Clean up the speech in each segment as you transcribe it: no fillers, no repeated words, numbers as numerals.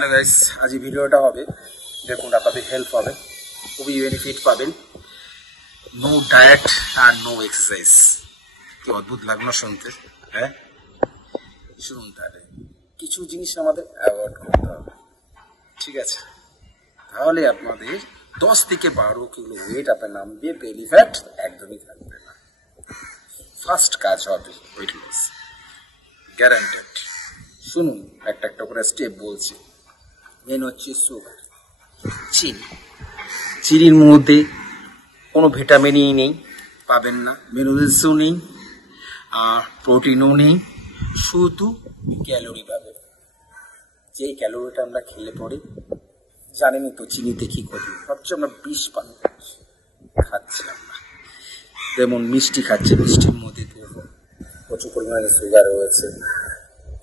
তাহলে গাইস আজ এই ভিডিওটা হবে, দেখুন আপনাদের হেল্প হবে, খুবই বেনিফিট পাবেন। নো ডায়েট আর নো এক্সারসাইজ। কি অদ্ভুত লাগলো শুনতে, হ্যাঁ? শুনুন, তাহলে কিছু জিনিস আমাদের অ্যাভয়েড করতে হবে, ঠিক আছে? তাহলে আপনাদের 10 থেকে 12 কিলো ওয়েট আপনার নামবে, বেলি ফ্যাট একদমই থাকবে না। ফার্স্ট কাজ হবে ওয়েট লস, গ্যারান্টেড। শুনুন, একটা একটা করে স্টেপ বলছি। মেন হচ্ছে সুগার, চিনি। চিনির মধ্যে কোনো ভিটামিনই নেই, পাবেন না, মিনারেলসও নেই, আর প্রোটিনও নেই, শুধু ক্যালোরি পাবেন। যেই ক্যালোরিটা আমরা খেলে পরে জানেনই তো চিনিতে কি করি, ভাবছি আমরা বিষ পান খাচ্ছিলাম না। যেমন মিষ্টি খাচ্ছে, মিষ্টির মধ্যে তো প্রচুর পরিমাণে সুগার রয়েছে,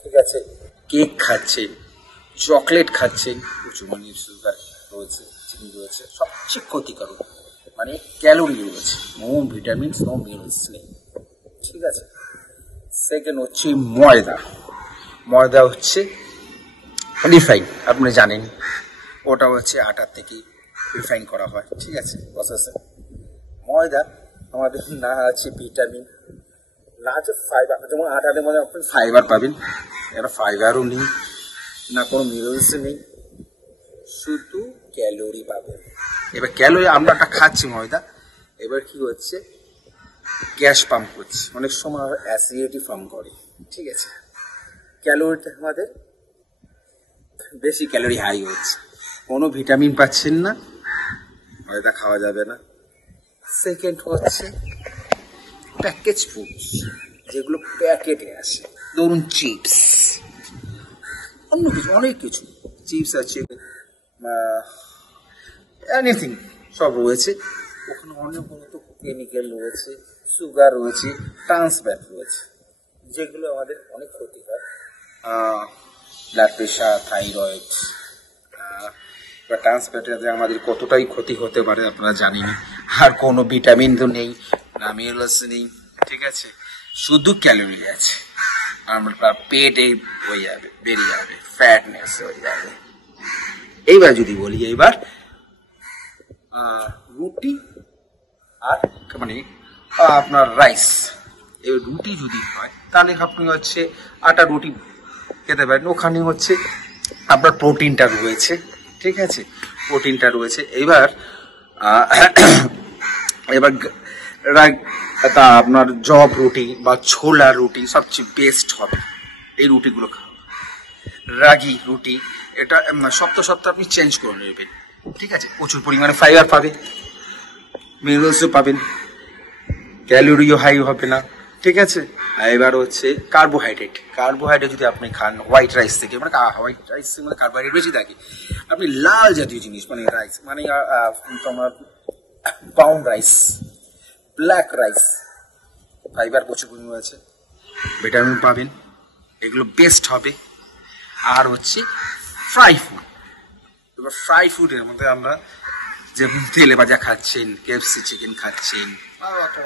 ঠিক আছে? কেক খাচ্ছেন, চকলেট খাচ্ছেন, প্রচুর পরিমাণে সুগার রয়েছে, চিনি রয়েছে। সবচেয়ে ক্ষতিকারক মানে ক্যালোরি রয়েছে, নো ভিটামিনস, নো মিনারেলস নেই, ঠিক আছে? সেকেন্ড হচ্ছে ময়দা। ময়দা হচ্ছে রিফাইন, আপনি জানেন, ওটা হচ্ছে আটার থেকে রিফাইন করা হয়, ঠিক আছে? প্রসেসে ময়দা আমাদের না আছে ভিটামিন, না আছে ফাইবার। যেমন আটার মধ্যে আপনি ফাইবার পাবেন, এটা ফাইবারও নেই, না কোনো মিনারেলস নেই, শুধু ক্যালোরি পাবেন। এবার ক্যালোরি আমরা একটা খাচ্ছি ময়দা, এবার কি হচ্ছে, গ্যাস পাম্প করছে, অনেক সময় অ্যাসিডিটি ফর্ম করে, ঠিক আছে? ক্যালোরিটা আমাদের বেশি ক্যালোরি হাই হচ্ছে, কোনো ভিটামিন পাচ্ছেন না, ময়দা খাওয়া যাবে না। সেকেন্ড হচ্ছে প্যাকেজ ফুড, যেগুলো প্যাকেটে আসে, ধরুন চিপস, অন্য কিছু, অনেক কিছু, চিপস আছে, এনিথিং সব রয়েছে, ওখানে অনেক কেমিক্যাল রয়েছে, সুগার রয়েছে, ট্রান্স ফ্যাট রয়েছে, যেগুলো আমাদের অনেক ক্ষতি হয়। ব্লাড প্রেশার, থাইরয়েড বা ট্রান্স ফ্যাটে আমাদের কতটাই ক্ষতি হতে পারে আপনারা জানেন। আর কোনো ভিটামিন তো নেই, না মিনারেলস নেই, ঠিক আছে? শুধু ক্যালোরি আছে, আমরা পেটে হয়ে যাবে, বেরিয়ে যাবে, ফ্যাটনেস হয়ে যাবে। এইবার যদি বলি, এইবার রুটি আর মানে আপনার রাইস, এই রুটি যদি হয় তাহলে আপনি হচ্ছে আটা রুটি খেতে পারেন, ওখানে হচ্ছে আপনার প্রোটিনটা রয়েছে, ঠিক আছে? প্রোটিনটা রয়েছে। এবার তা আপনার জব রুটি বা ছোলা রুটি সবচেয়ে বেস্ট হবে, এই রুটিগুলো খাওয়া। রাগি রুটি, এটা সপ্তাহ সপ্তাহ আপনি চেঞ্জ করে নেবেন, ঠিক আছে? প্রচুর পরিমাণে ফাইবার পাবে, মিনারেলসও পাবেন, ক্যালোরিও হাই হবে না, ঠিক আছে? এবার হচ্ছে কার্বোহাইড্রেট। কার্বোহাইড্রেট যদি আপনি খান হোয়াইট রাইস থেকে, মানে হোয়াইট রাইস মানে কার্বোহাইড্রেট বেশি থাকে, আপনি লাল জাতীয় জিনিস মানে রাইস, মানে তোমার brown rice, black rice, fibre প্রচুর পরিমাণে আছে, ভিটামিন পাবেন, এগুলো বেস্ট হবে। আর হচ্ছে ফ্রাই ফুড। এবার ফ্রাই ফুডের মধ্যে আমরা যেমন তেলে ভাজা খাচ্ছেন, কেএফসি চিকেন খাচ্ছেন,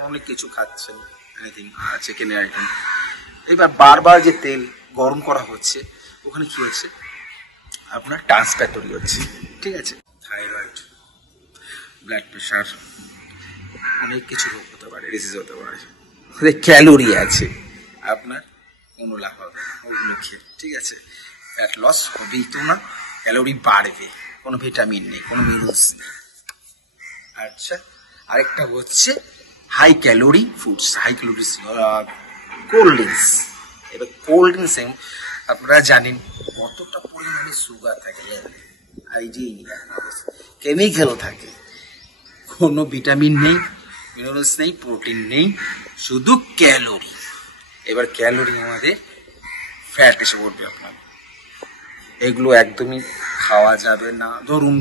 অনেক কিছু খাচ্ছেন, এনিথিং চিকেনের আইটেম। এবার বারবার যে তেল গরম করা হচ্ছে, ওখানে কি হচ্ছে, আপনার ট্রান্স ফ্যাট তৈরি হচ্ছে, ঠিক আছে? থাইরয়েড, ব্লাড প্রেশার, অনেক কিছু রোগ হতে পারে, ডিজিজ হতে পারে। ক্যালোরি আছে, আপনার কোনো লাভ হবে ওগুলো খেয়ে, ঠিক আছে? ফ্যাট লস হবেই তো না, ক্যালোরি বাড়বে, কোনো ভিটামিন নেই, কোনো মিনারেলস নেই। আচ্ছা, আরেকটা হচ্ছে high calorie foods, high calorie cold drinks. এবার কোল্ড ড্রিঙ্কসে আপনারা জানেন কতটা পরিমাণে সুগার থাকে, কেমিক্যাল থাকে, কোনো ভিটামিন নেই, মিনারেলস নেই, প্রোটিন নেই, শুধু ক্যালোরি। এবার ক্যালোরি আমাদের ফ্যাট এসে পড়বে আপনার, এগুলো একদমই খাওয়া যাবে না। ধরুন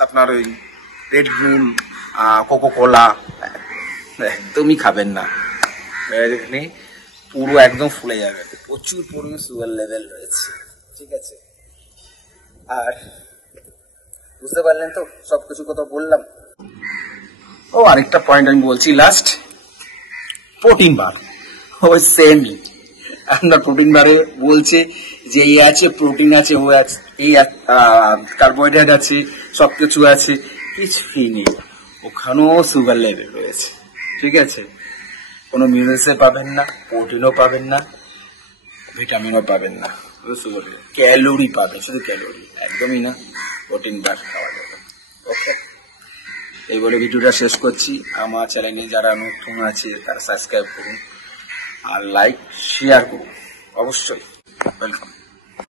আপনার ওই রেড বুল, কোকো কোলা একদমই খাবেন না, এখানে পুরো একদম ফুলে যাবে, প্রচুর পরিমাণে সুগার লেভেল রয়েছে, ঠিক আছে? আর বুঝতে পারলেন তো সবকিছু কথা বললাম। ও আরেকটা পয়েন্ট আমি বলছি লাস্ট, প্রোটিন বার, ওই সেমই আপনার প্রোটিন বারে বলছে যে এই আছে, প্রোটিন আছে, ও আছে, এই কার্বোহাইড্রেট আছে, সবকিছু আছে, কিছুই নেই। ওখানেও সুগার লেভেল রয়েছে, ঠিক আছে? কোনো মিনারেলসে পাবেন না, প্রোটিনও পাবেন না, ভিটামিনও পাবেন না, সুগার ক্যালোরি পাবেন, শুধু ক্যালোরি, একদমই না প্রোটিন বার খাওয়া যাবে। ওকে, এই বলে ভিডিওটা শেষ করছি। আমার চ্যানেলে যারা নতুন আছে তারা সাবস্ক্রাইব করুন আর লাইক শেয়ার করুন, অবশ্যই। ওয়েলকাম।